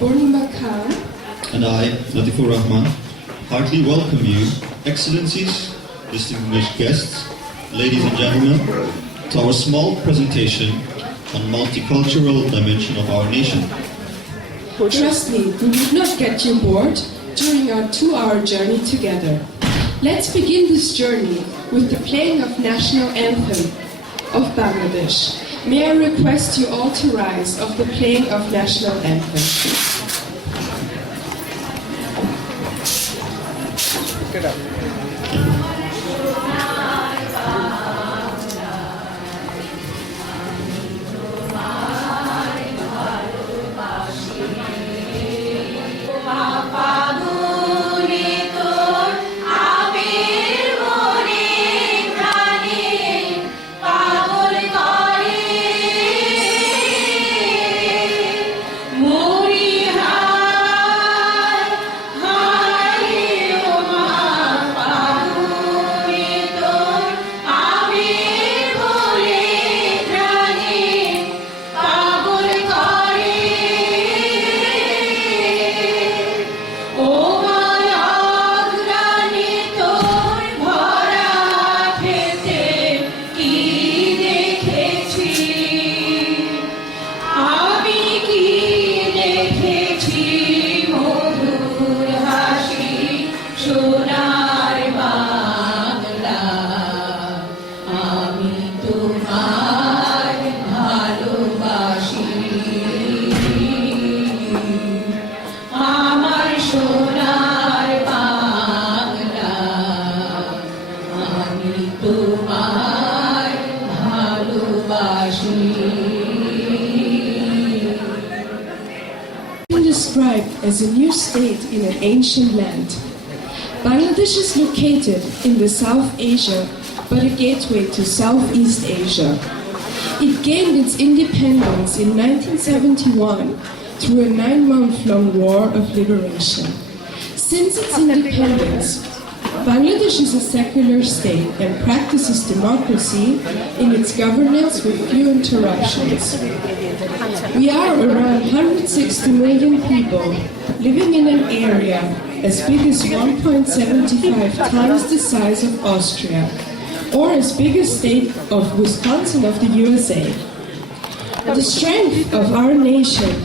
Purnima Khan, and I, Latifur Rahman, heartily welcome you, Excellencies, distinguished guests, ladies and gentlemen, to our small presentation on multicultural dimension of our nation. Trust me, we would not get you bored during our 2-hour journey together. Let's begin this journey with the playing of national anthem of Bangladesh. May I request you all to rise of the playing of national anthem. Get up. Described as a new state in an ancient land. Bangladesh is located in the South Asia, but a gateway to Southeast Asia. It gained its independence in 1971 through a 9-month-long war of liberation. Since its independence, Bangladesh is a secular state and practices democracy in its governance with few interruptions. We are around 160 million people living in an area as big as 1.75 times the size of Austria, or as big as state of Wisconsin of the USA. The strength of our nation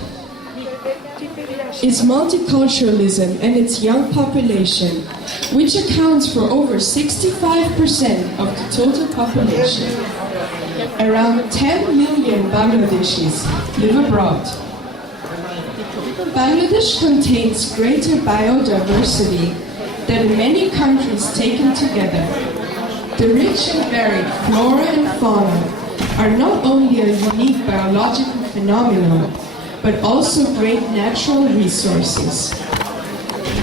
is multiculturalism and its young population, which accounts for over 65% of the total population. Around 10 million Bangladeshis live abroad. Bangladesh contains greater biodiversity than many countries taken together. The rich and varied flora and fauna are not only a unique biological phenomenon, but also great natural resources.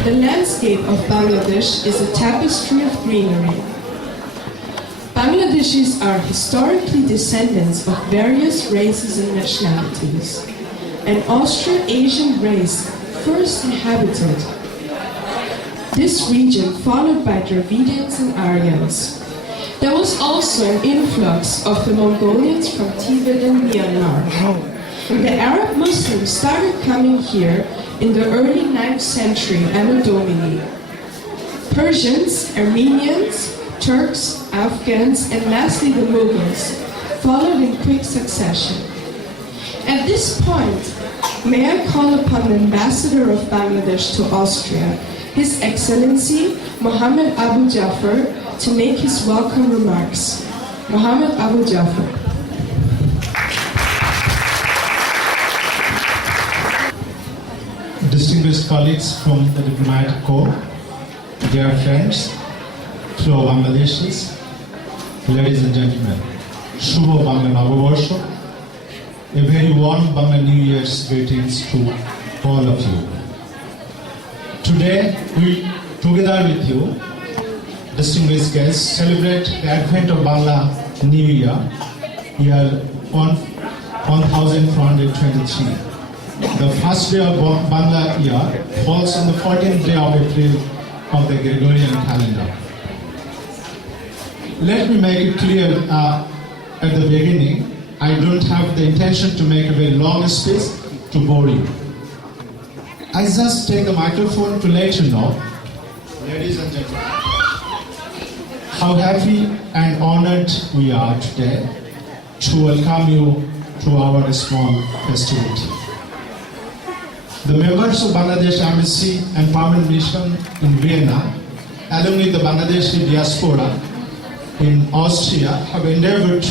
The landscape of Bangladesh is a tapestry of greenery. Bangladeshis are historically descendants of various races and nationalities. An Austro-Asian race first inhabited this region, followed by Dravidians and Aryans. There was also an influx of the Mongolians from Tibet and Myanmar. The Arab Muslims started coming here in the early 9th century Anno Domini. Persians, Armenians, Turks, Afghans, and lastly the Mughals followed in quick succession. At this point, may I call upon the ambassador of Bangladesh to Austria, His Excellency Mohammed Abu Jafar, to make his welcome remarks. Mohammed Abu Jafar. Distinguished colleagues from the diplomatic corps, dear friends, fellow Bangladeshis, ladies and gentlemen, Shubho Bangla Borsho, a very warm Bangla New Year's greetings to all of you. Today, we, together with you, distinguished guests, celebrate the advent of Bangla New Year, year 1423. The first day of Bangla year falls on the 14th day of April of the Gregorian calendar. Let me make it clear at the beginning, I don't have the intention to make a very long speech to bore you. I just take the microphone to let you know, ladies and gentlemen, how happy and honored we are today to welcome you to our small festivity. The members of Bangladesh Embassy and Permanent Mission in Vienna, along with the Bangladeshi diaspora in Austria, have endeavored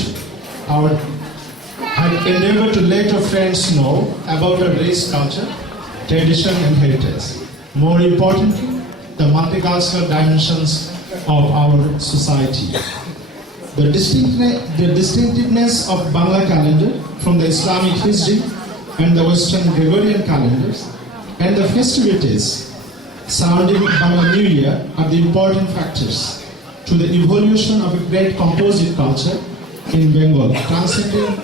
to let our friends know about our race, culture, tradition and heritage. More importantly, the multicultural dimensions of our society. The distinctiveness of Bangla calendar from the Islamic history and the Western Gregorian calendars and the festivities surrounding Bangla New Year are the important factors to the evolution of a great composite culture in Bengal, transcending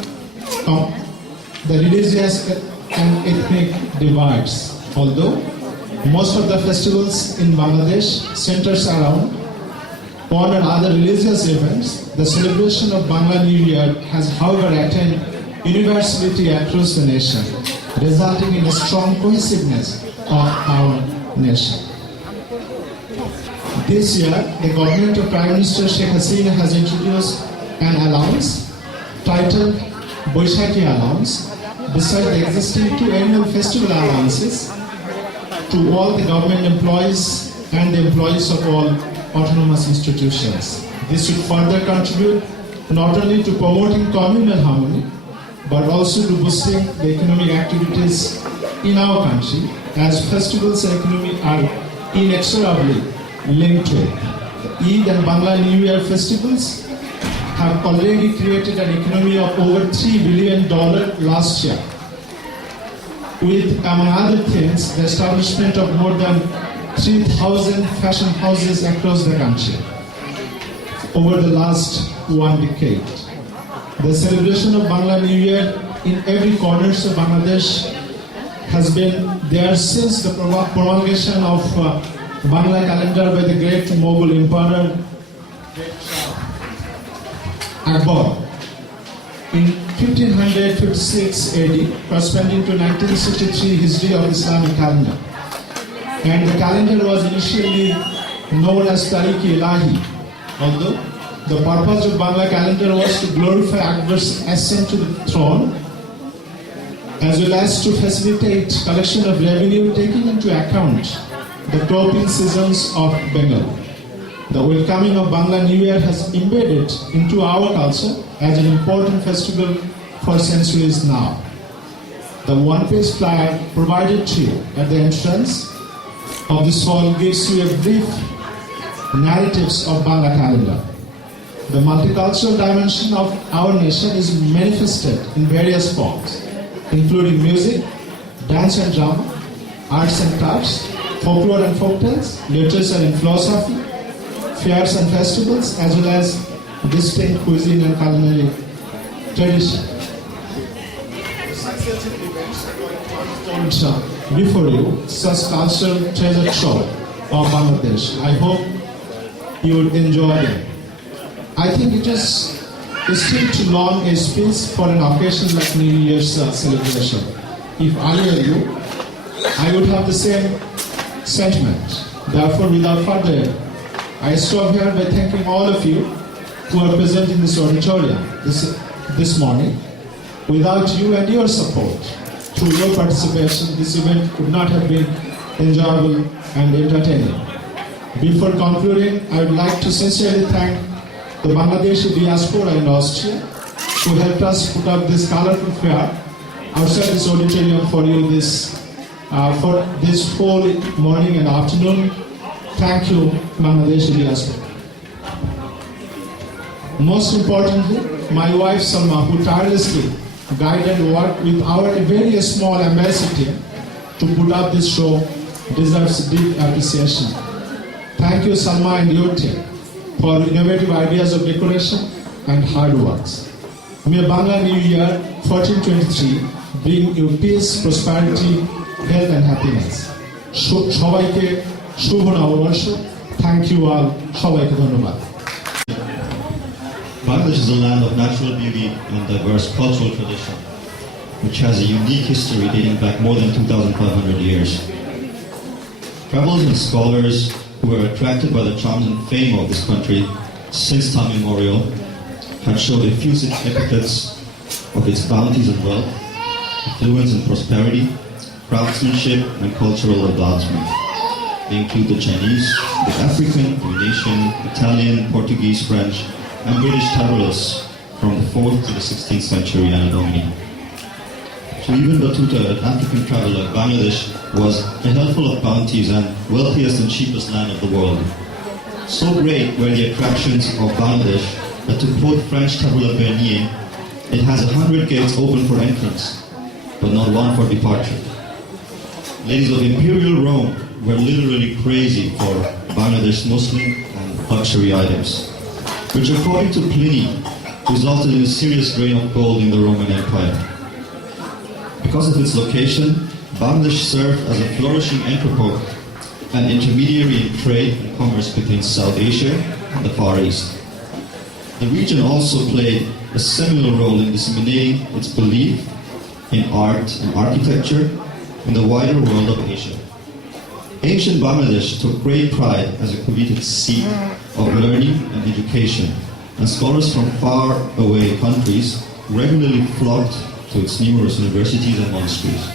the religious and ethnic divides. Although most of the festivals in Bangladesh centers around one or other religious events, the celebration of Bangla New Year has however attained universality across the nation, resulting in a strong cohesiveness of our nation. This year, the government of Prime Minister Sheikh Hasina has introduced an allowance titled Boishaki Allowance, beside the existing two annual festival allowances to all the government employees and the employees of all autonomous institutions. This should further contribute not only to promoting communal harmony, but also to boosting the economic activities in our country, as festivals and economy are inexorably linked to it. The Eid and Bangla New Year festivals have already created an economy of over $3 billion last year, with, among other things, the establishment of more than 3,000 fashion houses across the country over the last 1 decade. The celebration of Bangla New Year in every corner of Bangladesh has been there since the promulgation of Bangla calendar by the great Mughal Emperor Akbar in 1556 AD, corresponding to 1963 history of Islamic calendar. And the calendar was initially known as Tariq-e-Ilahi, although the purpose of Bangla calendar was to glorify Akbar's ascent to the throne, as well as to facilitate collection of revenue taking into account the cropping seasons of Bengal. The welcoming of Bangla New Year has embedded into our culture as an important festival for centuries now. The one-page flyer provided to you at the entrance of this hall gives you a brief narratives of Bangla calendar. The multicultural dimension of our nation is manifested in various forms, including music, dance and drama, arts and crafts, folklore and folktales, literature and philosophy, fairs and festivals, as well as distinct cuisine and culinary tradition. Successive events are going to unfold before you, such cultural treasure trove of Bangladesh. I hope you will enjoy them. I think it is still too long a speech for an occasion like New Year's celebration. If I were you, I would have the same sentiment. Therefore, without further ado, I stop here by thanking all of you who are present in this auditorium this morning. Without you and your support, through your participation, this event could not have been enjoyable and entertaining. Before concluding, I would like to sincerely thank the Bangladeshi diaspora in Austria who helped us put up this colorful fair outside this auditorium for you for this whole morning and afternoon. Thank you, Bangladeshi diaspora. Most importantly, my wife Salma, who tirelessly guided and worked with our very small embassy team to put up this show, deserves deep appreciation. Thank you, Salma and your team, for innovative ideas of decoration and hard works. May Bangla New Year 1423 bring you peace, prosperity, health and happiness. Shobaike Shubho Navabarsho. Thank you all. Shobaike dhonnobad. Bangladesh is a land of natural beauty and diverse cultural tradition, which has a unique history dating back more than 2,500 years. Travelers and scholars who were attracted by the charms and fame of this country since time immemorial have showed effusive epithets of its bounties and wealth, affluence and prosperity, craftsmanship and cultural advancement. They include the Chinese, the African, the Venetian, Italian, Portuguese, French, and British travelers from the 4th to the 16th century Anno Domini. To Ibn Battuta, an African traveler, Bangladesh was a hell full of bounties and wealthiest and cheapest land of the world. So great were the attractions of Bangladesh that, to quote French traveler Bernier, it has 100 gates open for entrance, but not one for departure. Ladies of Imperial Rome were literally crazy for Bangladesh Muslim and luxury items, which according to Pliny resulted in a serious drain of gold in the Roman Empire. Because of its location, Bangladesh served as a flourishing entrepot and intermediary in trade and commerce between South Asia and the Far East. The region also played a seminal role in disseminating its belief in art and architecture in the wider world of Asia. Ancient Bangladesh took great pride as a coveted seat of learning and education, and scholars from far away countries regularly flocked to its numerous universities and monasteries.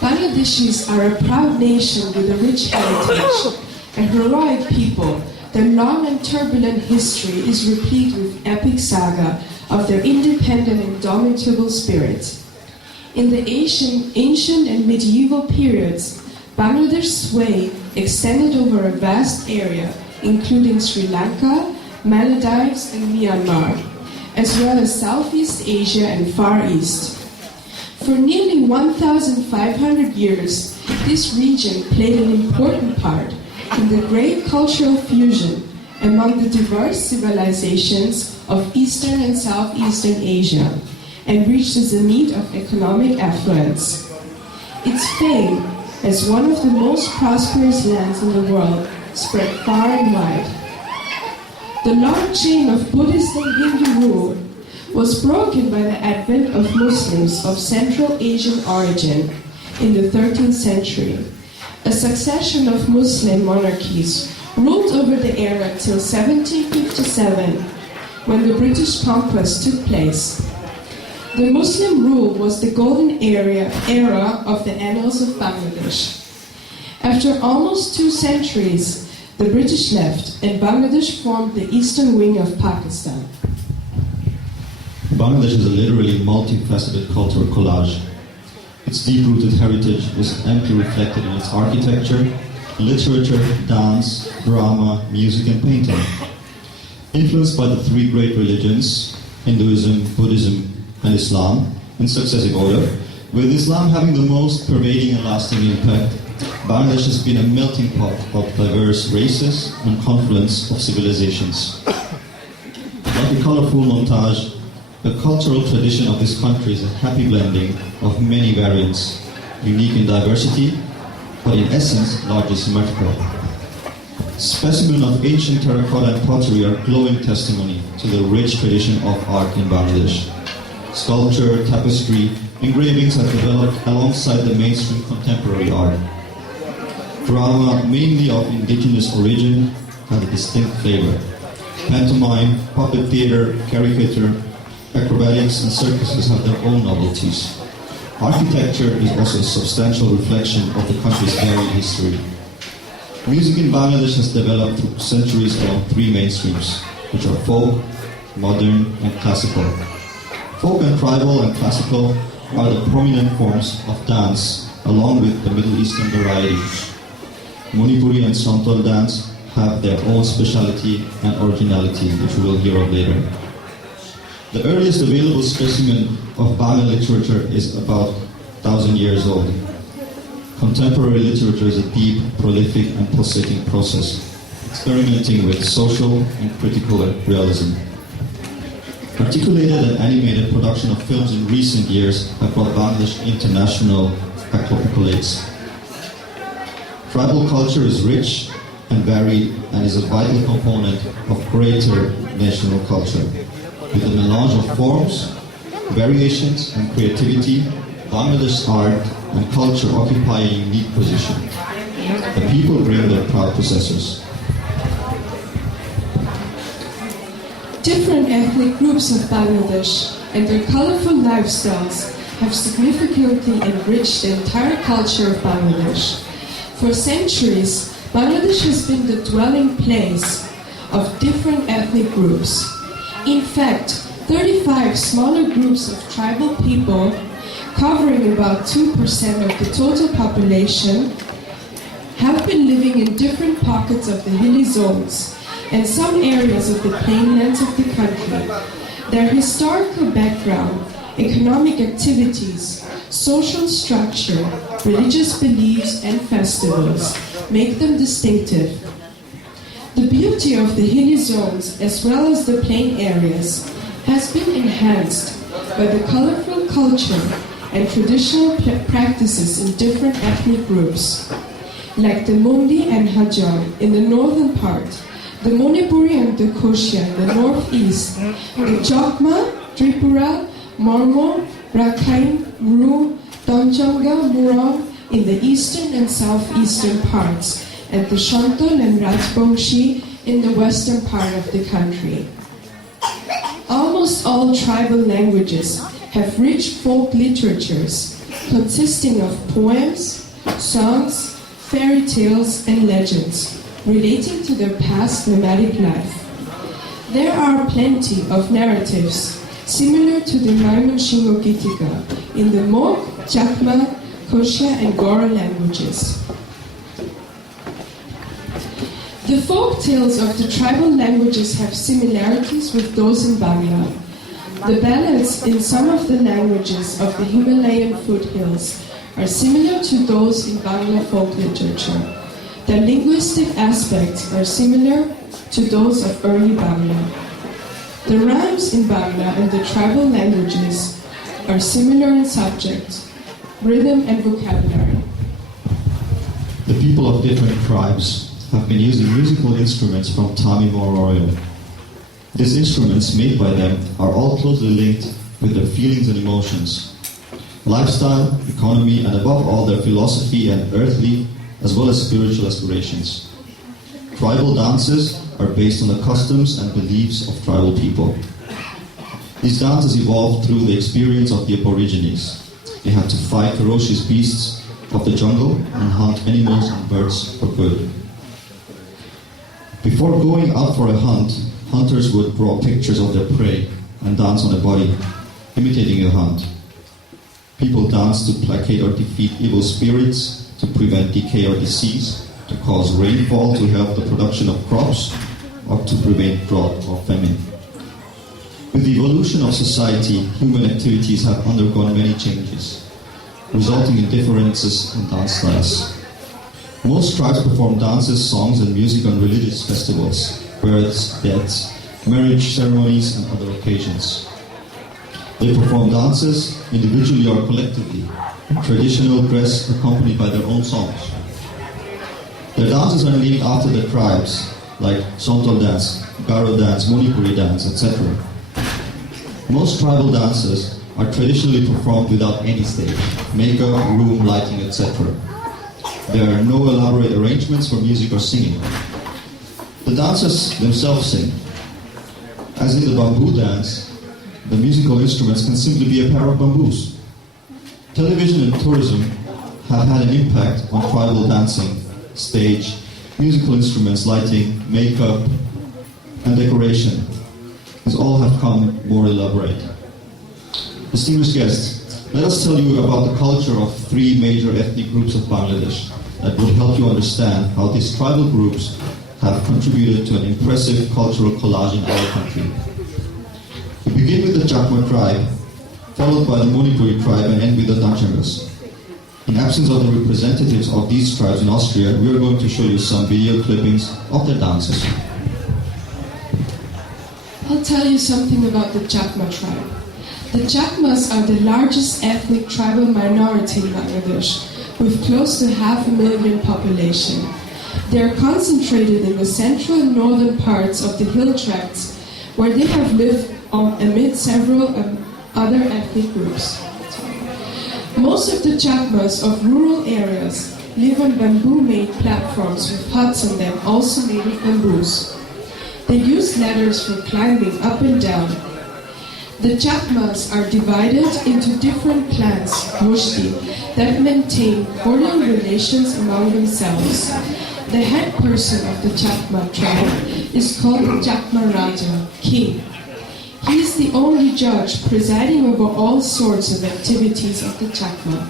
Bangladeshis are a proud nation with a rich heritage, a heroic people. Their long and turbulent history is replete with epic saga of their independent and indomitable spirit. In the ancient and medieval periods, Bangladesh's sway extended over a vast area, including Sri Lanka, Maldives, and Myanmar, as well as Southeast Asia and Far East. For nearly 1,500 years, this region played an important part in the great cultural fusion among the diverse civilizations of Eastern and Southeastern Asia, and reached the zenith of economic affluence. Its fame as one of the most prosperous lands in the world spread far and wide. The long chain of Buddhist and Hindu rule was broken by the advent of Muslims of Central Asian origin in the 13th century. A succession of Muslim monarchies ruled over the area till 1757, when the British conquest took place. The Muslim rule was the golden era of the annals of Bangladesh. After almost 2 centuries, the British left, and Bangladesh formed the eastern wing of Pakistan. Bangladesh is a literally multifaceted cultural collage. Its deep-rooted heritage is amply reflected in its architecture, literature, dance, drama, music, and painting. Influenced by the 3 great religions, Hinduism, Buddhism, and Islam, in successive order, with Islam having the most pervading and lasting impact, Bangladesh has been a melting pot of diverse races and confluence of civilizations. Like a colorful montage, the cultural tradition of this country is a happy blending of many variants, unique in diversity, but in essence largely symmetrical. Specimens of ancient terracotta and pottery are glowing testimony to the rich tradition of art in Bangladesh. Sculpture, tapestry, engravings have developed alongside the mainstream contemporary art. Drama, mainly of indigenous origin, has a distinct flavor. Pantomime, puppet theater, caricature, acrobatics, and circuses have their own novelties. Architecture is also a substantial reflection of the country's varied history. Music in Bangladesh has developed through centuries along 3 mainstreams, which are folk, modern, and classical. Folk and tribal and classical are the prominent forms of dance, along with the Middle Eastern variety. Manipuri and Santal dance have their own speciality and originality, which we will hear of later. The earliest available specimen of Bangla literature is about 1,000 years old. Contemporary literature is a deep, prolific, and pulsating process, experimenting with social and critical realism. Articulated and animated production of films in recent years have brought Bangladesh international accolades. Tribal culture is rich and varied and is a vital component of greater national culture. With a melange of forms, variations, and creativity, Bangladesh's art and culture occupy a unique position. The people bring their proud possessors. Different ethnic groups of Bangladesh and their colorful lifestyles have significantly enriched the entire culture of Bangladesh. For centuries, Bangladesh has been the dwelling place of different ethnic groups. In fact, 35 smaller groups of tribal people, covering about 2% of the total population, have been living in different pockets of the hilly zones and some areas of the plainlands of the country. Their historical background, economic activities, social structure, religious beliefs, and festivals make them distinctive. The beauty of the hilly zones, as well as the plain areas, has been enhanced by the colorful culture and traditional practices in different ethnic groups, like the Mundi and Hajam in the northern part, the Manipuri and the Koshia in the northeast, the Chokma, Tripura, Mormon, Rakhine, Muru, Donchanga, Muram in the eastern and southeastern parts, and the Shantol and Rajbongshi in the western part of the country. Almost all tribal languages have rich folk literatures consisting of poems, songs, fairy tales, and legends relating to their past nomadic life. There are plenty of narratives similar to the Maimanshingo Gitika in the Mok, Chakma, Koshia, and Gora languages. The folk tales of the tribal languages have similarities with those in Bangla. The ballads in some of the languages of the Himalayan foothills are similar to those in Bangla folk literature. Their linguistic aspects are similar to those of early Bangla. The rhymes in Bangla and the tribal languages are similar in subject, rhythm, and vocabulary. The people of different tribes have been using musical instruments from time immemorial. These instruments made by them are all closely linked with their feelings and emotions, lifestyle, economy, and above all their philosophy and earthly as well as spiritual aspirations. Tribal dances are based on the customs and beliefs of tribal people. These dances evolved through the experience of the Aborigines. They had to fight ferocious beasts of the jungle and hunt animals and birds for food. Before going out for a hunt, hunters would draw pictures of their prey and dance on a body, imitating a hunt. People danced to placate or defeat evil spirits, to prevent decay or disease, to cause rainfall, to help the production of crops, or to prevent drought or famine. With the evolution of society, human activities have undergone many changes, resulting in differences in dance styles. Most tribes perform dances, songs, and music on religious festivals, births, deaths, marriage ceremonies, and other occasions. They perform dances individually or collectively, in traditional dress accompanied by their own songs. Their dances are named after the tribes, like Sontol dance, Garo dance, Manipuri dance, etc. Most tribal dances are traditionally performed without any stage, makeup, room, lighting, etc. There are no elaborate arrangements for music or singing. The dancers themselves sing. As in the bamboo dance, the musical instruments can simply be a pair of bamboos. Television and tourism have had an impact on tribal dancing, stage, musical instruments, lighting, makeup, and decoration. These all have come more elaborate. Distinguished guests, let us tell you about the culture of three major ethnic groups of Bangladesh that will help you understand how these tribal groups have contributed to an impressive cultural collage in our country. We begin with the Chakma tribe, followed by the Manipuri tribe, and end with the Danchangas. In absence of the representatives of these tribes in Austria, we are going to show you some video clippings of their dances. I'll tell you something about the Chakma tribe. The Chakmas are the largest ethnic tribal minority in Bangladesh, with close to 500,000 population. They are concentrated in the central and northern parts of the hill tracts, where they have lived amid several other ethnic groups. Most of the Chakmas of rural areas live on bamboo-made platforms with huts on them also made of bamboos. They use ladders for climbing up and down. The Chakmas are divided into different clans, Mushti, that maintain cordial relations among themselves. The head person of the Chakma tribe is called the Chakma Raja, king. He is the only judge presiding over all sorts of activities of the Chakma.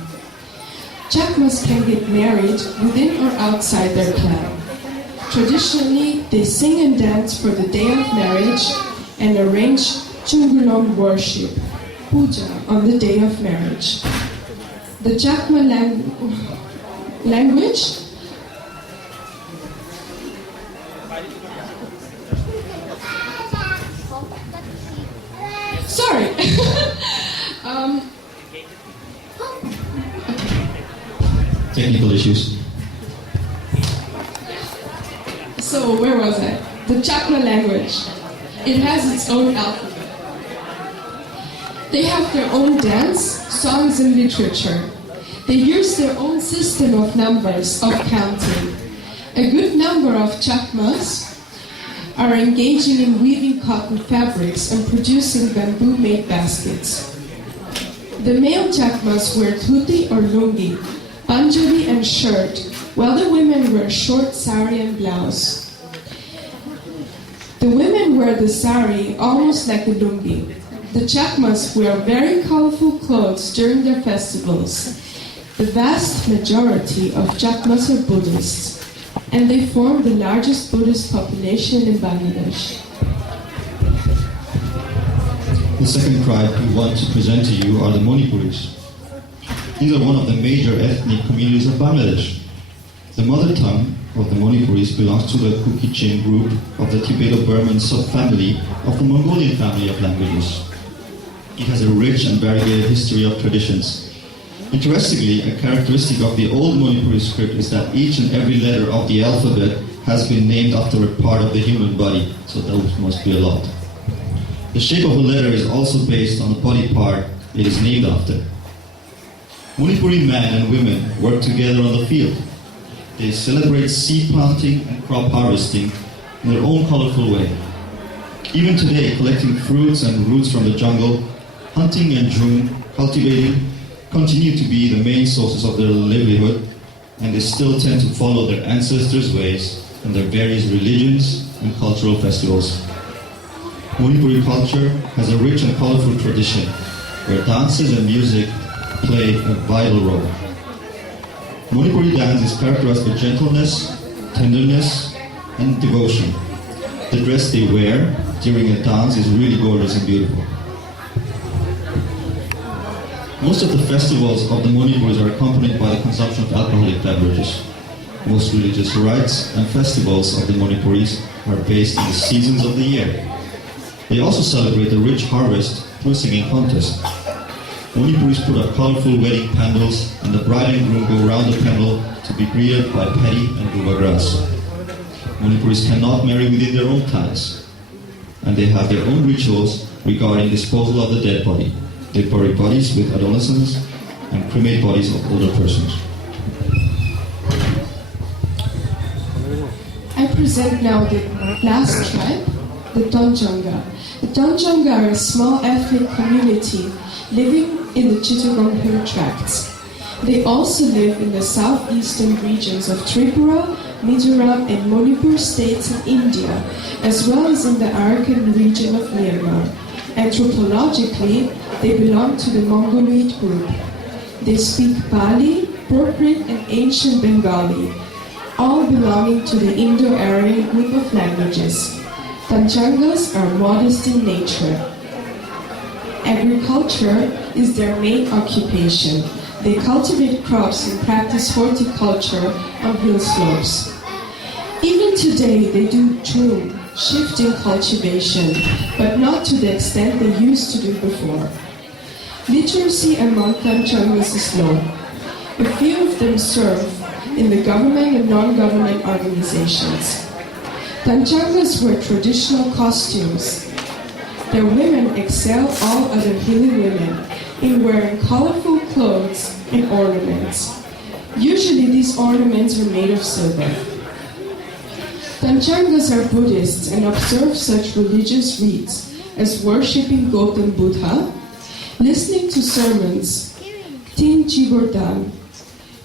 Chakmas can get married within or outside their clan. Traditionally, they sing and dance for the day of marriage and arrange Chungulong worship, puja, on the day of marriage. The Chakma language Sorry. Technical issues. So where was I? The Chakma language. It has its own alphabet. They have their own dance, songs, and literature. They use their own system of numbers, of counting. A good number of Chakmas are engaging in weaving cotton fabrics and producing bamboo-made baskets. The male Chakmas wear dhuti or lungi, Punjabi and shirt, while the women wear short sari and blouse. The women wear the sari almost like a lungi. The Chakmas wear very colorful clothes during their festivals. The vast majority of Chakmas are Buddhists, and they form the largest Buddhist population in Bangladesh. The second tribe we want to present to you are the Manipuris. These are one of the major ethnic communities of Bangladesh. The mother tongue of the Manipuris belongs to the Kuki-Chin group of the Tibeto-Burman subfamily of the Mongolian family of languages. It has a rich and variegated history of traditions. Interestingly, a characteristic of the old Manipuri script is that each and every letter of the alphabet has been named after a part of the human body, so those must be a lot. The shape of a letter is also based on the body part it is named after. Manipuri men and women work together on the field. They celebrate seed planting and crop harvesting in their own colorful way. Even today, collecting fruits and roots from the jungle, hunting and cultivating continue to be the main sources of their livelihood, and they still tend to follow their ancestors' ways in their various religions and cultural festivals. Manipuri culture has a rich and colorful tradition where dances and music play a vital role. Manipuri dance is characterized by gentleness, tenderness, and devotion. The dress they wear during a dance is really gorgeous and beautiful. Most of the festivals of the Manipuris are accompanied by the consumption of alcoholic beverages. Most religious rites and festivals of the Manipuris are based in the seasons of the year. They also celebrate the rich harvest through a singing contest. Manipuris put up colorful wedding pandals, and the bride and groom go around the pandal to be greeted by paddy and duba grass. Manipuris cannot marry within their own clans, and they have their own rituals regarding disposal of the dead body. They bury bodies with adolescents and cremate bodies of older persons. I present now the last tribe, the Tonchanga. The Tonchanga are a small ethnic community living in the Chittagong Hill Tracts. They also live in the southeastern regions of Tripura, Mizoram and Manipur states in India, as well as in the Arakan region of Myanmar. Anthropologically, they belong to the Mongoloid group. They speak Pali, Prakrit and Ancient Bengali, all belonging to the Indo-Aryan group of languages. Tanchangas are modest in nature. Agriculture is their main occupation. They cultivate crops and practice horticulture on hill slopes. Even today, they do true shifting cultivation, but not to the extent they used to do before. Literacy among Tanchangas is low. A few of them serve in the government and non-government organizations. Tanchangas wear traditional costumes. Their women excel all other hilly women in wearing colorful clothes, and ornaments. Usually these ornaments are made of silver. Panchangas are Buddhists and observe such religious rites as worshipping Gautam Buddha, listening to sermons, Tin Chibordam,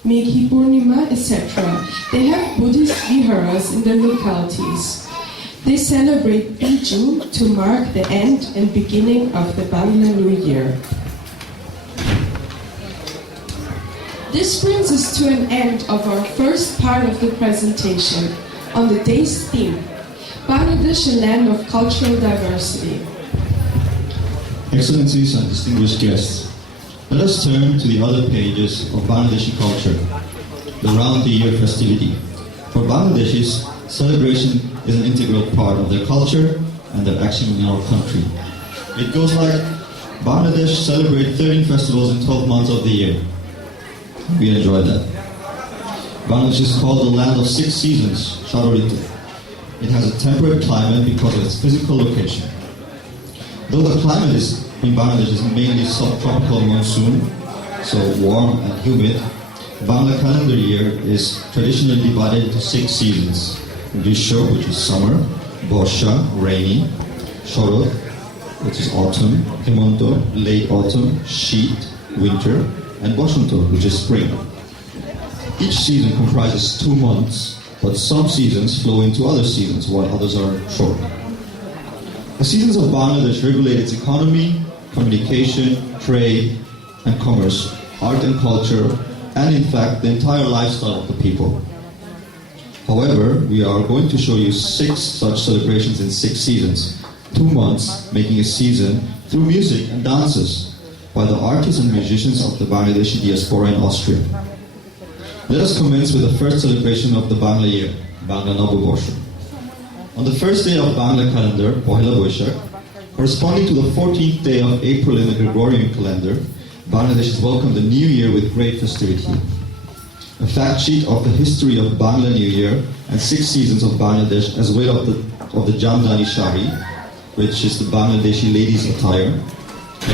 Meghi Purnima, etc. They have Buddhist viharas in their localities. They celebrate Biju to mark the end and beginning of the Bangla New Year. This brings us to an end of our first part of the presentation on the day's theme, Bangladesh, a land of cultural diversity. Excellencies and distinguished guests, let us turn to the other pages of Bangladeshi culture, the round-the-year festivity. For Bangladeshis, celebration is an integral part of their culture and their action in our country. It goes like, Bangladesh celebrates 13 festivals in 12 months of the year. We enjoy that. Bangladesh is called the land of 6 seasons, Shadoritu. It has a temperate climate because of its physical location. Though the climate in Bangladesh is mainly subtropical monsoon, so warm and humid, Bangla calendar year is traditionally divided into 6 seasons. Grisho, which is summer, Borsha, rainy, Sharad, which is autumn, Hemanto, late autumn, Sheet, winter, and Bashanto, which is spring. Each season comprises 2 months, but some seasons flow into other seasons, while others are short. The seasons of Bangladesh regulate its economy, communication, trade, and commerce, art and culture, and in fact, the entire lifestyle of the people. However, we are going to show you 6 such celebrations in 6 seasons, 2 months making a season through music and dances by the artists and musicians of the Bangladeshi diaspora in Austria. Let us commence with the first celebration of the Bangla year, Bangla Noboborsho. On the first day of Bangla calendar, Pohila Boishakh, corresponding to the 14th day of April in the Gregorian calendar, Bangladesh has welcomed the New Year with great festivity. A fact sheet of the history of Bangla New Year and 6 seasons of Bangladesh, as well of the Jamdani Shari, which is the Bangladeshi ladies' attire,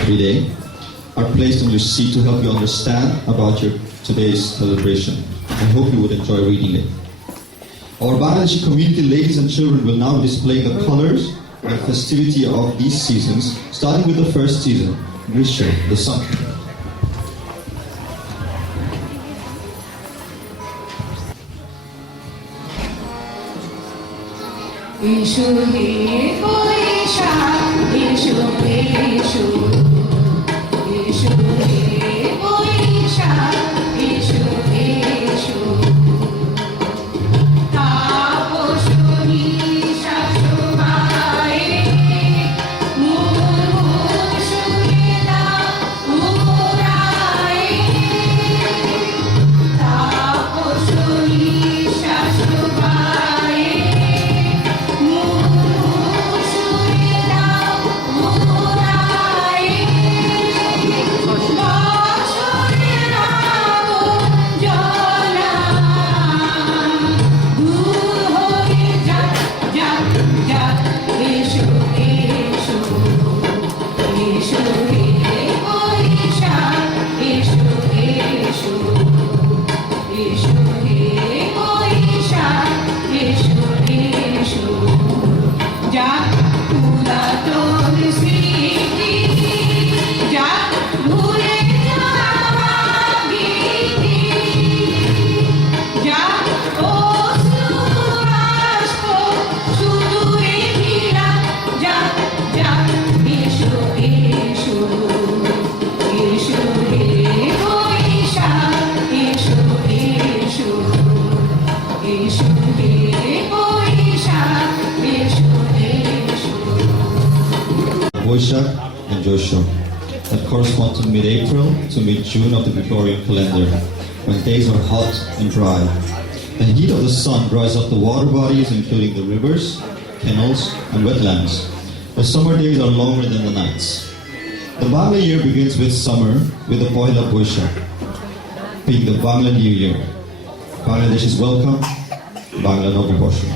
every day, are placed on your seat to help you understand about today's celebration. I hope you would enjoy reading it. Our Bangladeshi community ladies and children will now display the colors and festivity of these seasons, starting with the first season, Grisha, the summer. Ishu he boisha, ishu ishu, ishu he boisha, ishu ishu. Taposhuni shashubai, murmushurila urai. Taposhuni shashubai. Boishakh and Josho that correspond to mid-April to mid-June of the Gregorian calendar, when days are hot and dry. The heat of the sun dries up the water bodies, including the rivers, canals, and wetlands. The summer days are longer than the nights. The Bangla year begins with summer, with the Pohila Boishakh, being the Bangla New Year. Bangladesh is welcome, Bangla Noboborsho.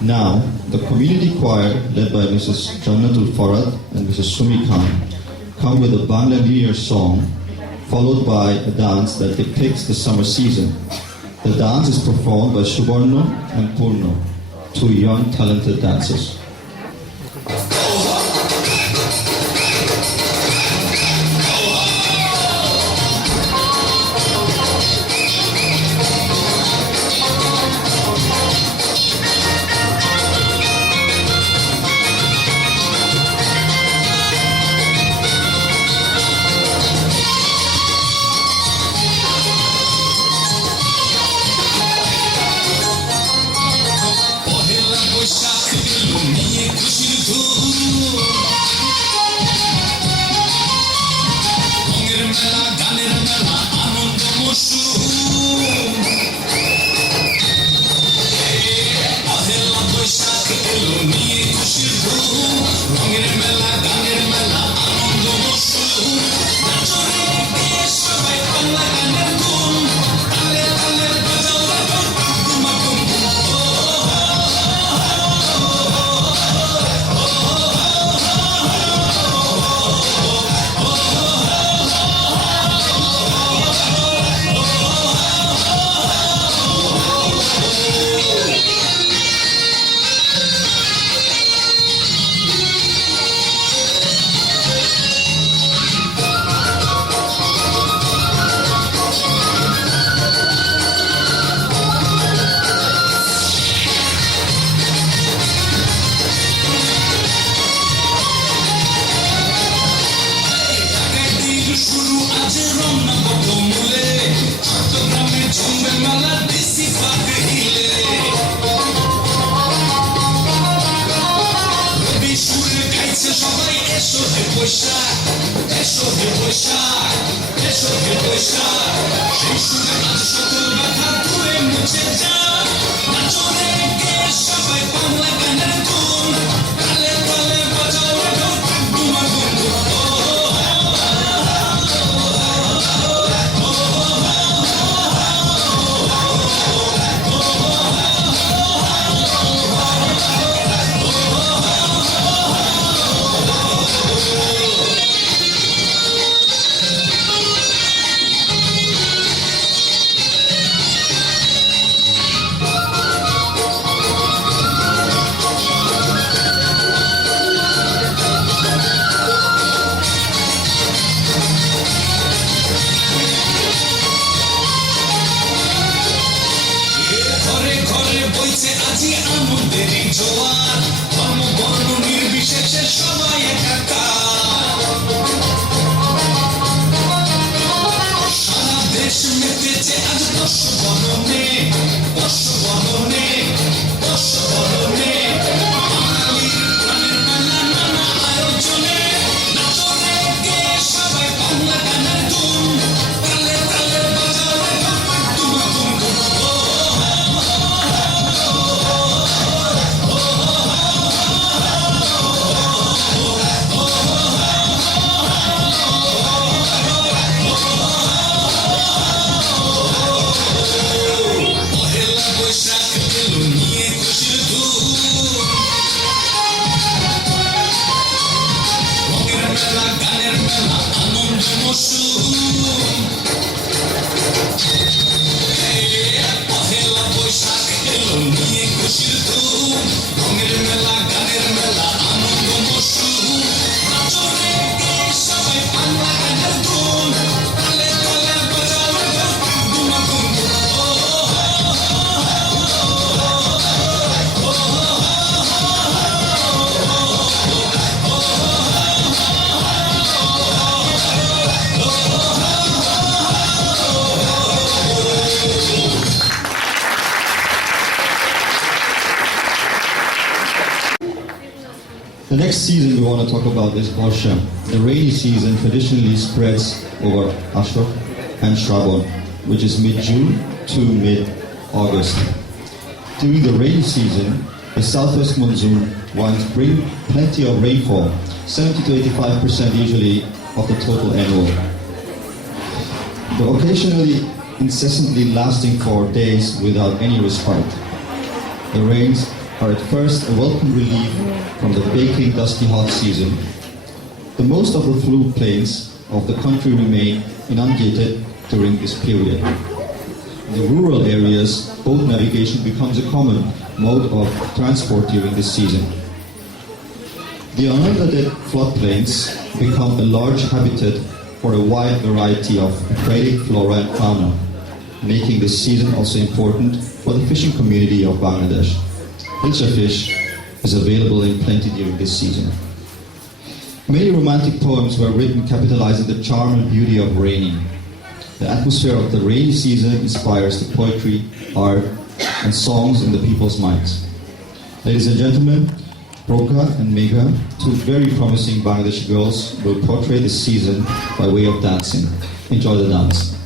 Now, the community choir, led by Mrs. Jannatul Farad and Mrs. Sumi Khan, come with a Bangla New Year song followed by a dance that depicts the summer season. The dance is performed by Subarno and Purno, two young talented dancers. The next season we want to talk about is Borsho. The rainy season traditionally spreads over Ashur and Shravan, which is mid-June to mid-August. During the rainy season, the southwest monsoon winds bring plenty of rainfall, 70 to 85% usually of the total annual. But occasionally, incessantly lasting for days without any respite. The rains are at first a welcome relief from the baking, dusty, hot season. The most of the floodplains of the country remain inundated during this period. In the rural areas, boat navigation becomes a common mode of transport during this season. The inundated floodplains become a large habitat for a wide variety of aquatic flora and fauna, making this season also important for the fishing community of Bangladesh. Hilsa fish is available in plenty during this season. Many romantic poems were written capitalizing the charm and beauty of raining. The atmosphere of the rainy season inspires the poetry, art, and songs in the people's minds. Ladies and gentlemen, Broka and Megha, two very promising Bangladeshi girls, will portray this season by way of dancing. Enjoy the dance.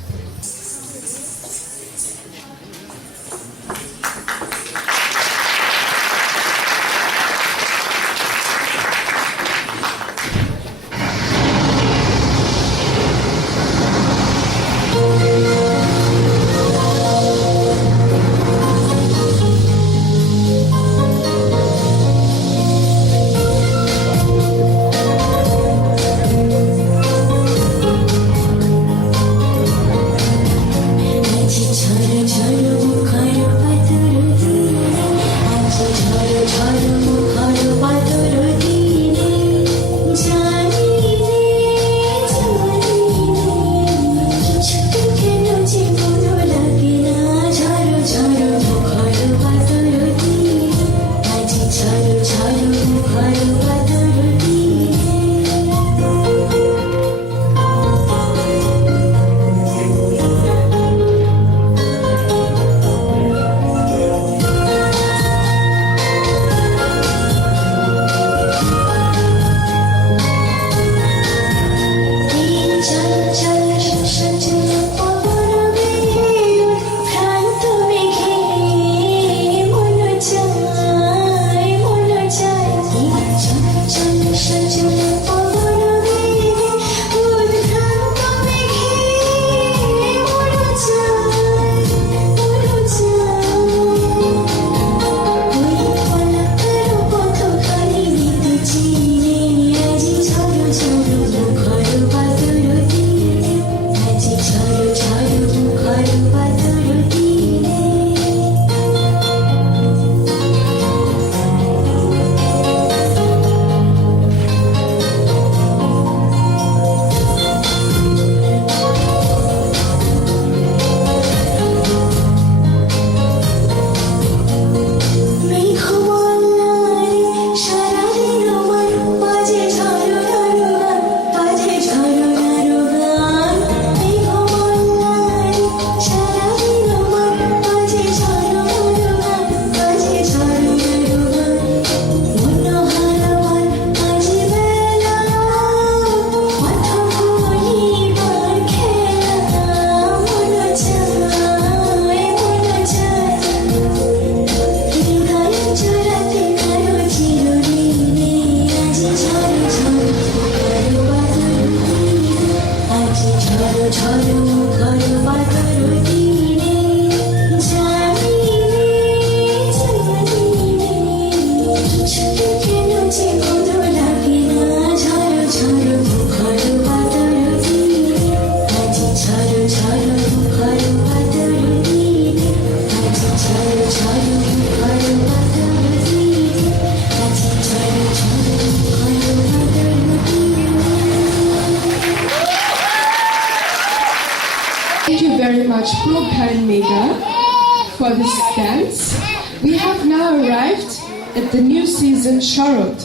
Thank you very much, Broka and Megha, for this dance. We have now arrived at the new season, Sharad,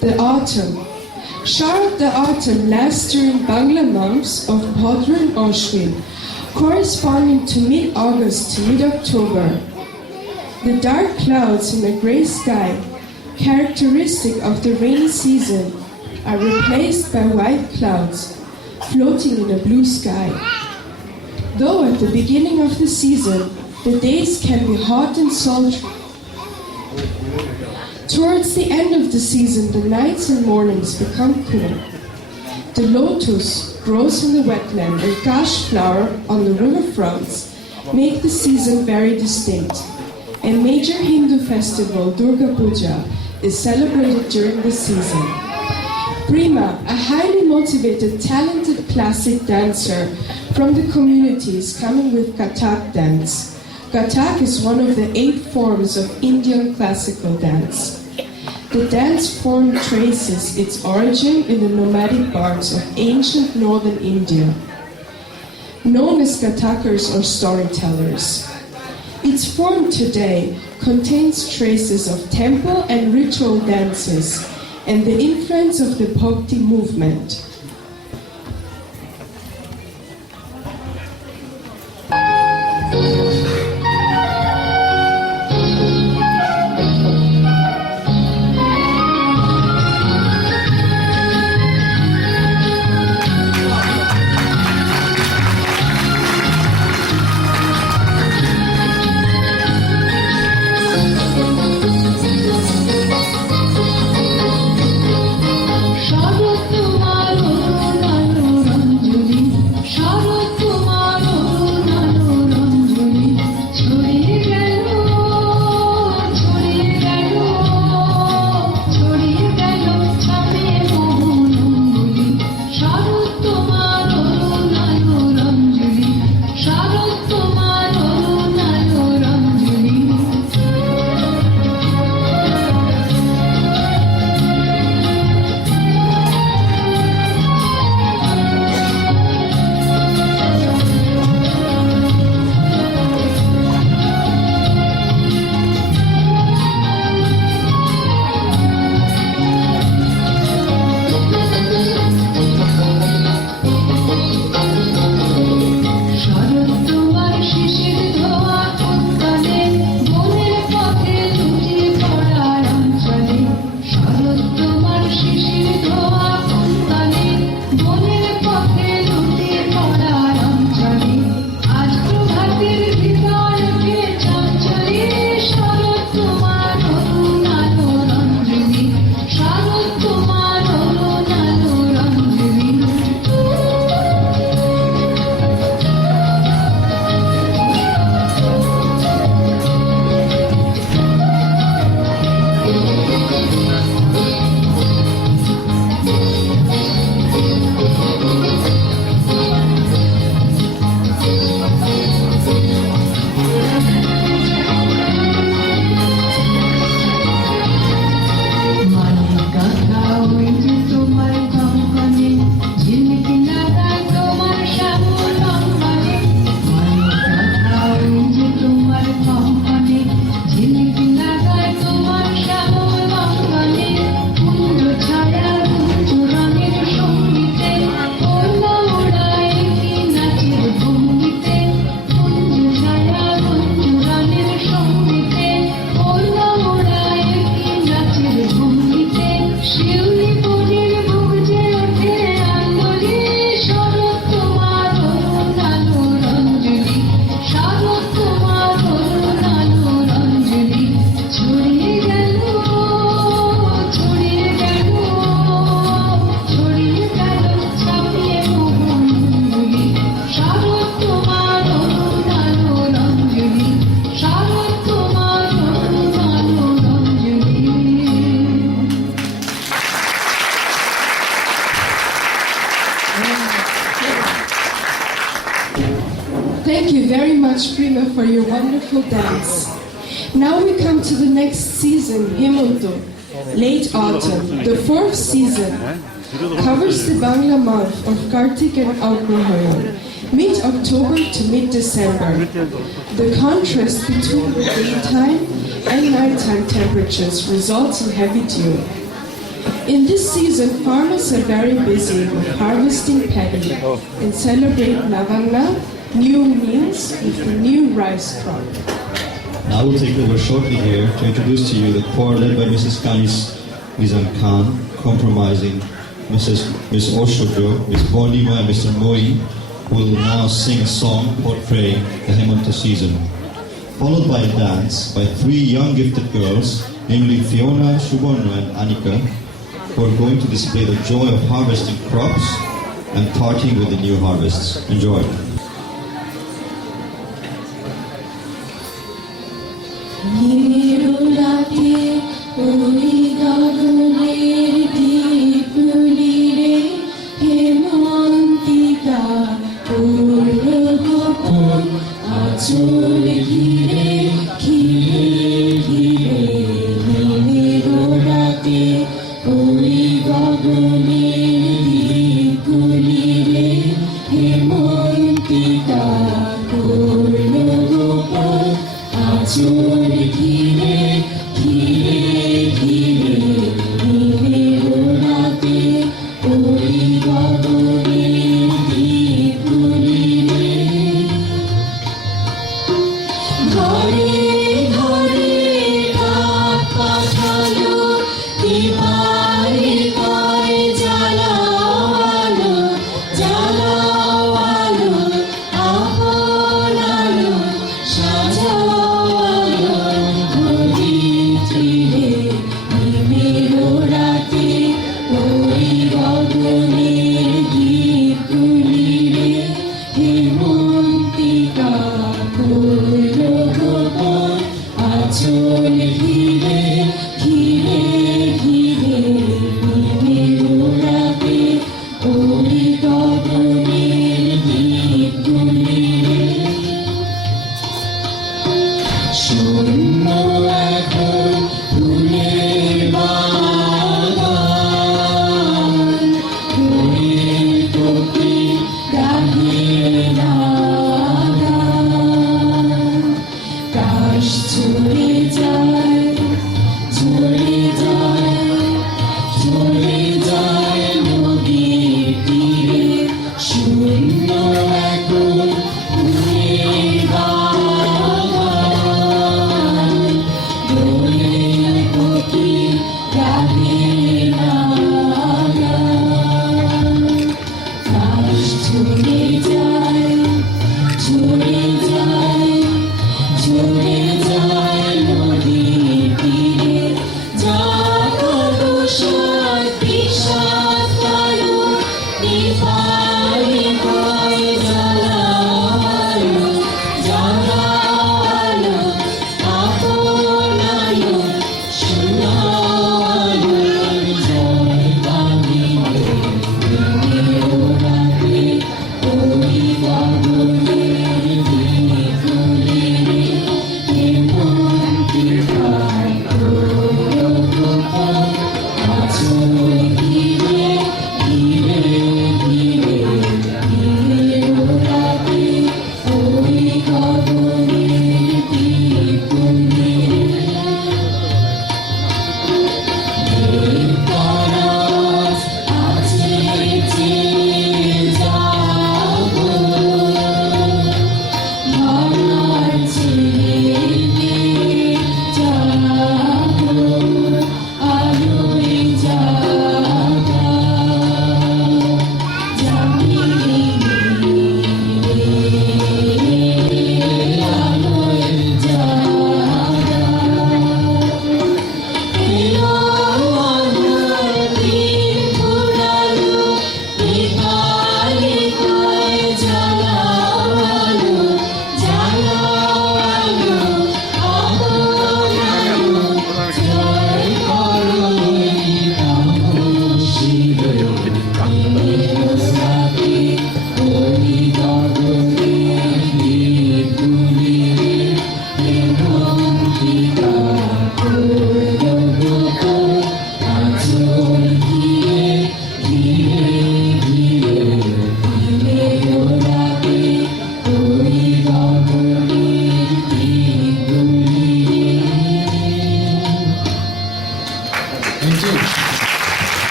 the autumn. Sharad, the autumn, lasts during Bangla months of Bhadra and Ashwin, corresponding to mid-August to mid-October. The dark clouds in a grey sky, characteristic of the rainy season, are replaced by white clouds floating in a blue sky. Though at the beginning of the season, the days can be hot and sultry, towards the end of the season, the nights and mornings become cool. The lotus grows in the wetland and gash flower on the riverfronts make the season very distinct. A major Hindu festival, Durga Puja, is celebrated during the season. Prima, a highly motivated, talented classic dancer from the community, is coming with Kathak dance. Kathak is one of the 8 forms of Indian classical dance. The dance form traces its origin in the nomadic bards of ancient northern India, known as Kathakers or storytellers. Its form today contains traces of temple and ritual dances and the influence of the Bhakti movement. Thank you very much, Prima, for your wonderful dance. Now we come to the next season, Hemanto, late autumn. The 4th season covers the Bangla month of Kartik and Agrahayan, mid-October to mid-December. The contrast between the daytime and nighttime temperatures results in heavy dew. In this season, farmers are very busy with harvesting paddy and celebrate Navangna, new meals, with the new rice crop. Now we'll take over shortly here to introduce to you the choir led by Mrs. Kanis Nizam Khan, comprising Miss Oshojo, Miss Bonima and Mr. Moi, who will now sing a song portraying the Hemanta season, followed by a dance by 3 young gifted girls, namely Fiona, Shubhana and Anika, who are going to display the joy of harvesting crops and partying with the new harvests. Enjoy. নিরুলাতে ওই গগনের দ্বীপগুলি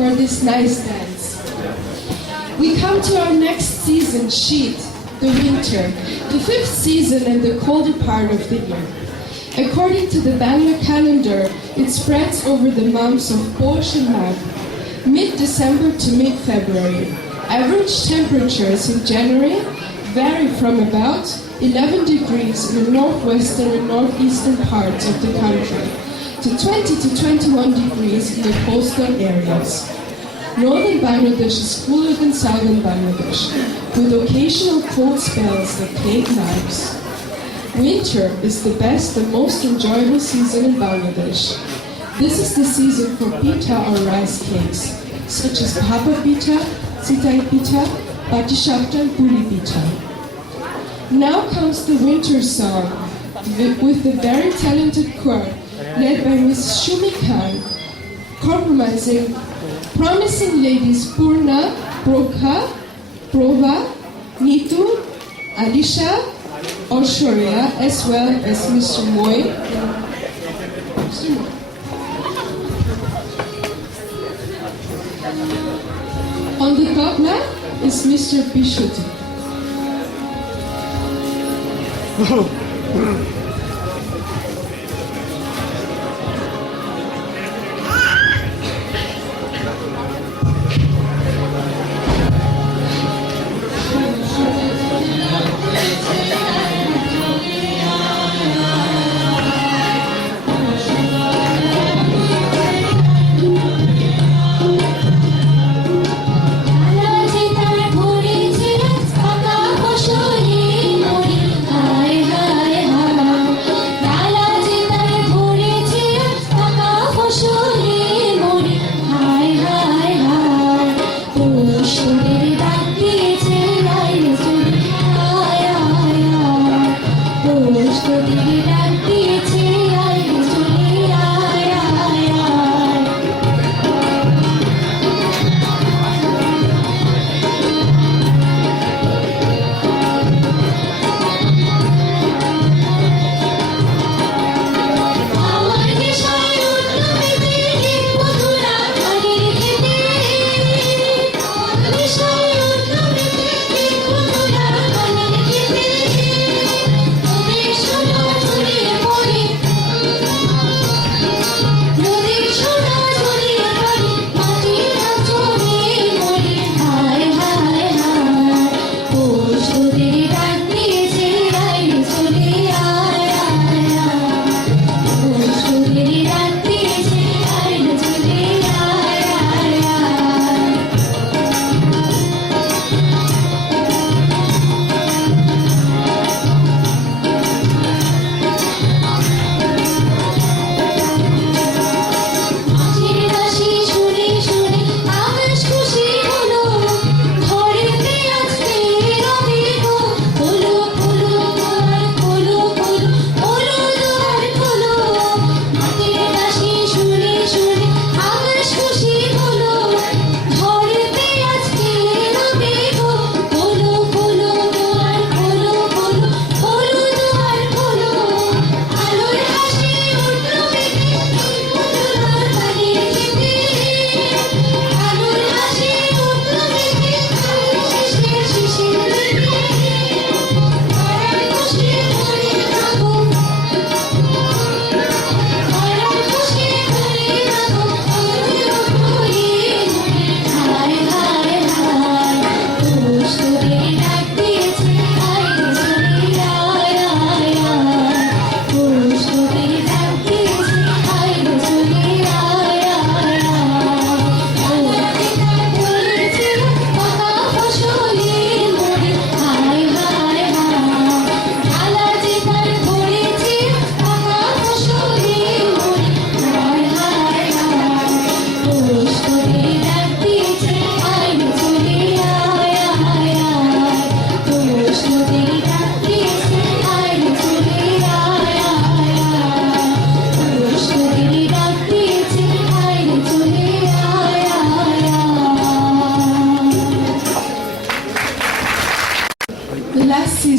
For this nice dance. We come to our next season sheet, the winter, the fifth season and the colder part of the year. According to the Bangla calendar, it spreads over the months of Borsho Boron, mid-December to mid-February. Average temperatures in January vary from about 11 degrees in the northwestern and northeastern parts of the country to 20 to 21 degrees in the coastal areas. Northern Bangladesh is cooler than southern Bangladesh, with occasional cold spells that plague lives. Winter is the best and most enjoyable season in Bangladesh. This is the season for pita or rice cakes, such as papa pita, sitai pita, patishapta, and puri pita. Now comes the winter song, with the very talented choir led by Miss Shumi Khan, promising ladies Purna, Prokha, Prova, Nitu, Alisha, Aishwarya, as well as Mr. Moy. On the tabla is Mr. Pishuti. Hi hi hi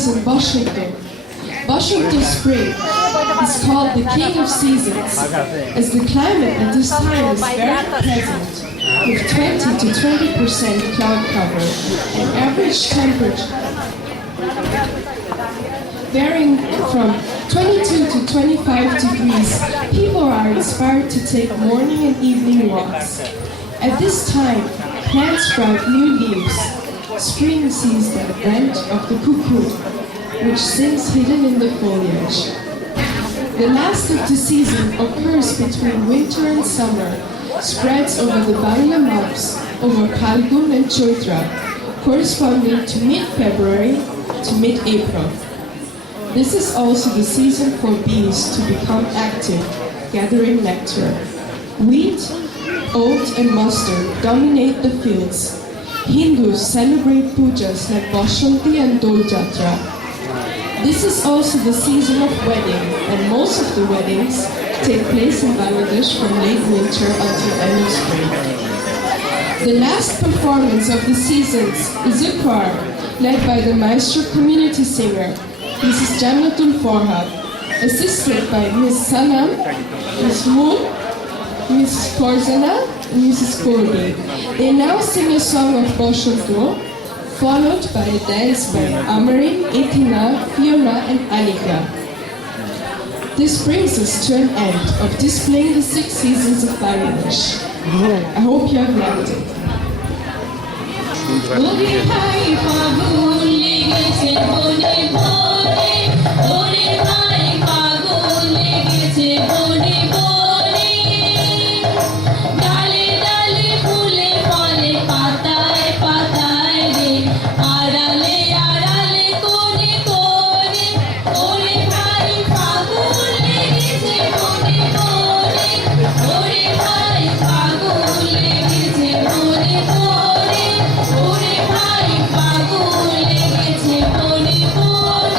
season Boshento. Boshento spring is called the king of seasons, as the climate at this time is very pleasant, with 20 to 20% cloud cover and average temperature varying from 22 to 25 degrees. People are inspired to take morning and evening walks. At this time, plants sprout new leaves. Spring sees the advent of the cuckoo, which sings hidden in the foliage. The last of the season occurs between winter and summer, spreads over the Bangla months, over Phalgun and Chaitra, corresponding to mid-February to mid-April. This is also the season for bees to become active, gathering nectar. Wheat, oat, and mustard dominate the fields. Hindus celebrate pujas like Bashanti and Dol Jatra. This is also the season of wedding, and most of the weddings take place in Bangladesh from late winter until end of spring. The last performance of the seasons is a choir led by the Maestro community singer, Mrs. Jannatul Forhab, assisted by Ms. Sanam, Ms. Moon, Mrs. Farzana, and Mrs. Corby. They now sing a song of Boshento, followed by a dance by Amarin, Itina, Fiona, and Anika. This brings us to an end of displaying the 6 seasons of Bangladesh. I hope you have liked it. ওরে ভাই ফাগুন লেগেছে বনে বনে, ওরে ভাই ফাগুন লেগেছে বনে বনে, ডালে ডালে ফুলে ফলে পাতায় পাতায় রে, আড়ালে আড়ালে কোণে কোণে, ওরে ভাই ফাগুন লেগেছে বনে বনে, ওরে ভাই ফাগুন লেগেছে বনে বনে, ওরে ভাই ফাগুন লেগেছে বনে বনে।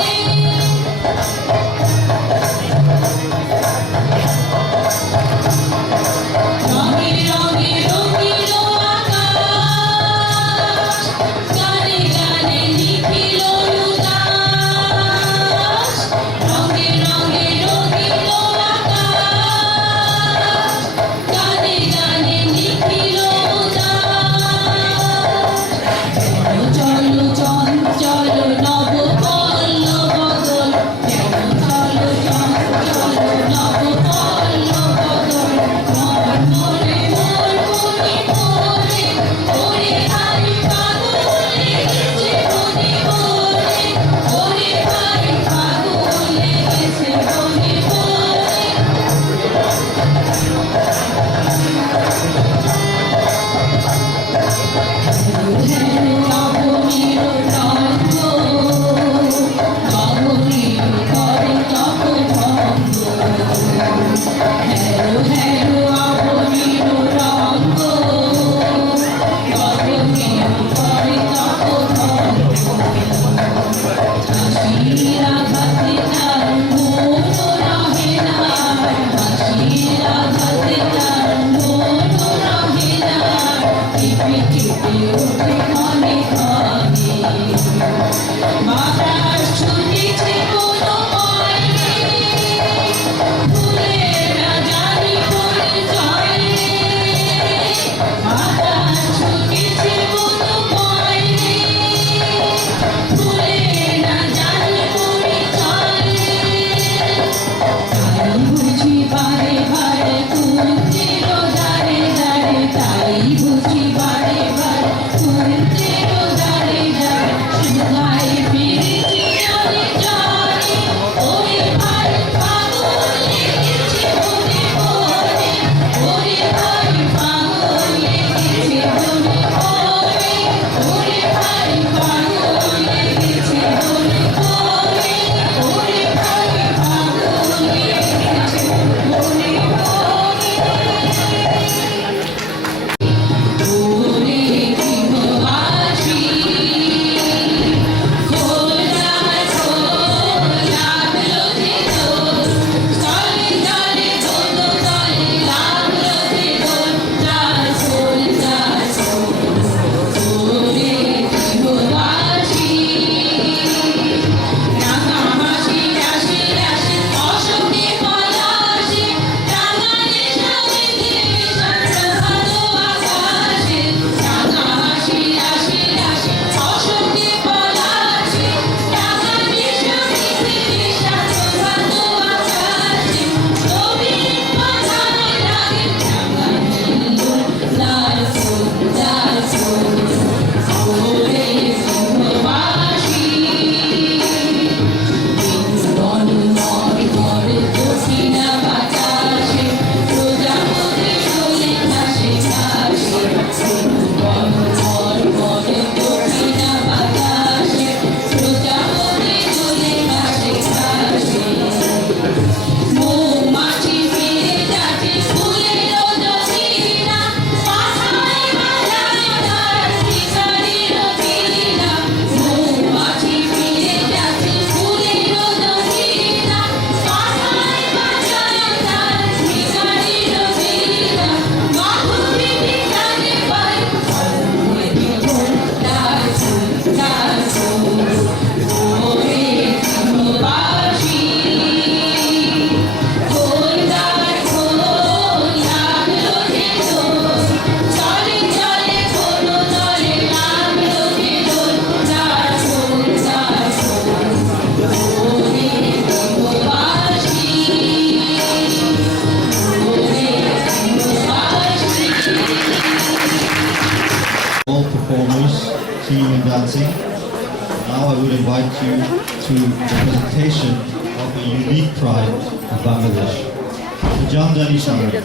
would invite you to the presentation of a unique pride of Bangladesh, the Jamdani Shari, the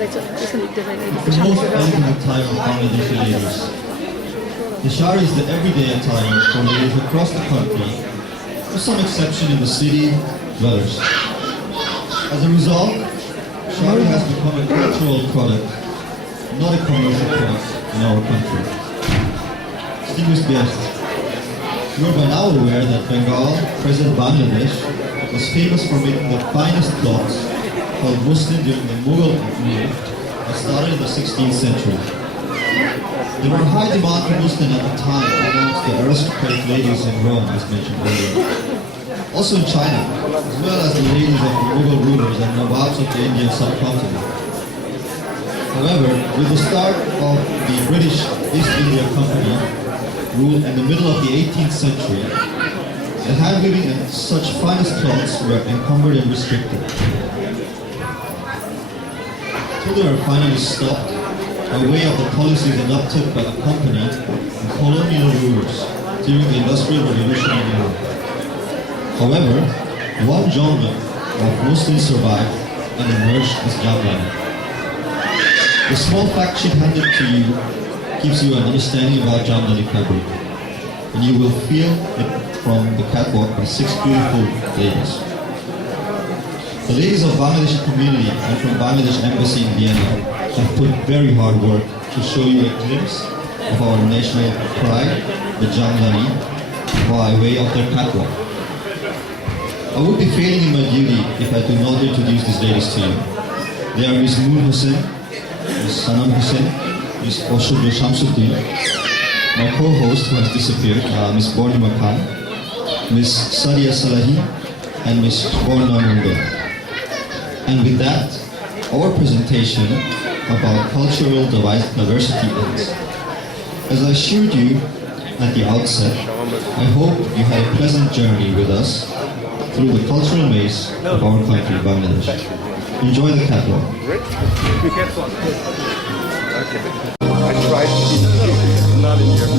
most elegant attire of Bangladeshi ladies. The shari is the everyday attire for ladies across the country, with some exception in the city dwellers. As a result, shari has become a cultural product, not a commercial product in our country. Distinguished guests, you are by now aware that Bengal, present Bangladesh, was famous for making the finest cloths called muslin during the Mughal rule that started in the 16th century. There were high demand for muslin at the time amongst the aristocratic ladies in Rome, as mentioned earlier. Also in China, as well as the ladies of the Mughal rulers and Nawabs of the Indian subcontinent. However, with the start of the British East India Company rule in the middle of the 18th century, the hand-weaving and such finest cloths were encumbered and restricted. Till they were finally stopped by way of the policies adopted by the company and colonial rulers during the Industrial Revolution in Europe. However, one genre of muslin survived and emerged as Jamdani. The small fact sheet handed to you gives you an understanding about Jamdani fabric, and you will feel it from the catwalk by 6 beautiful ladies. The ladies of Bangladeshi community and from Bangladesh Embassy in Vienna have put very hard work to show you a glimpse of our national pride, the Jamdani, by way of their catwalk. I would be failing in my duty if I do not introduce these ladies to you. They are Ms. Noor Hussain, Ms. Sanam Hussain, Ms. Borsho Boron, my co-host who has disappeared, Ms. Bornima Khan, Ms. Sadia Salahi, and Ms. Borna Mundo. And with that, our presentation about cultural diversity ends. As I assured you at the outset, I hope you had a pleasant journey with us through the cultural maze of our country, Bangladesh. Enjoy the catwalk. I tried to be not in here.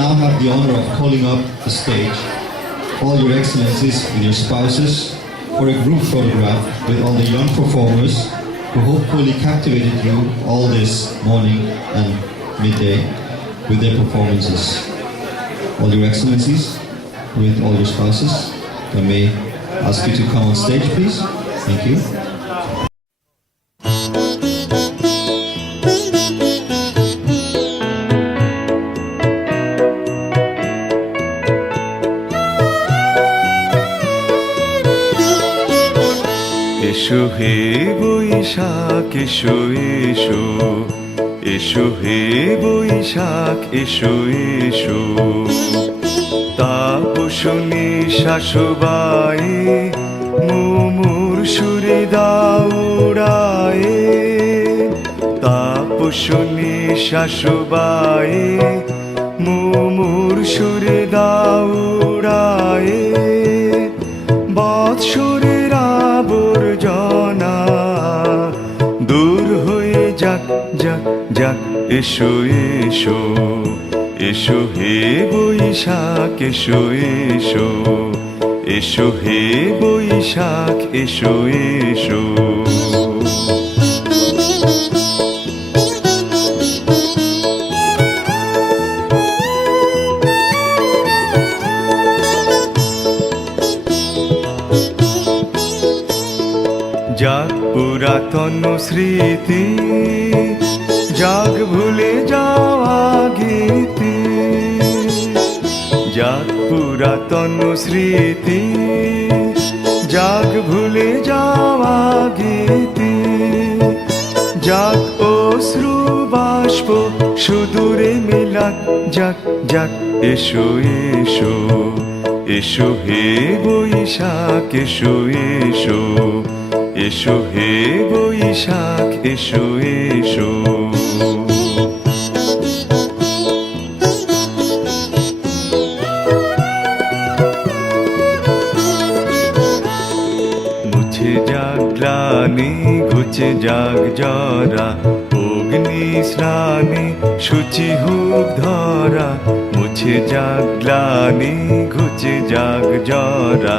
now have the honor of calling up the stage all your excellencies with your spouses for a group photograph with all the young performers who hopefully captivated you all this morning and midday with their performances. All your excellencies with all your spouses, I may ask you to come on stage, please. Thank you. এসো হে বৈশাখ এসো এসো, এসো হে বৈশাখ এসো এসো। তাপসনী শাশুবায়ে মুমুর সুরে দাউড়ায়ে, তাপসনী শাশুবায়ে মুমুর সুরে দাউড়ায়ে। বৎসরের আবর্জনা দূর হয়ে যাক যাক যাক, এসো এসো, এসো হে বৈশাখ এসো এসো, এসো হে বৈশাখ এসো এসো। যাক পুরাতন স্মৃতি, যাক ভুলে যাওয়া গীতি, যাক পুরাতন স্মৃতি, যাক ভুলে যাওয়া গীতি, যাক অশ্রু বাষ্প সুদূরে মেলাক, যাক যাক এসো এসো, এসো হে বৈশাখ এসো এসো, এসো হে বৈশাখ এসো এসো। মুছে যাক গ্লানি ঘুচে যাক জরা, অগ্নি স্নানে শুচি হুক ধরা। মুছে যাক গ্লানি ঘুচে যাক জরা,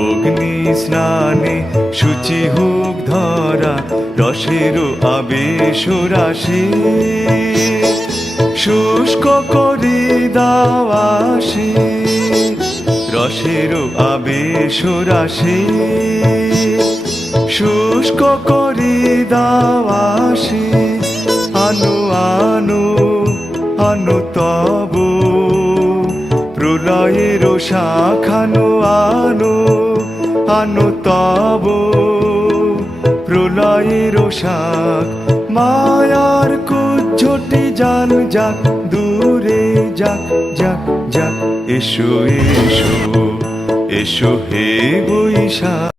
অগ্নি স্নানে শুচি হুক ধরা। রসেরও আবেশ রাশি শুষ্ক করি দাওয়াসি, রসেরও আবেশ রাশি শুষ্ক করি দাওয়াসি। আনো আনো আনো তব প্রলয়ের শাখানো, আনো আনো তব প্রলয়ের শাখ। মায়ার কুজ্ঝটি জান যাক দূরে যাক যাক যাক, এসো এসো, এসো হে বৈশাখ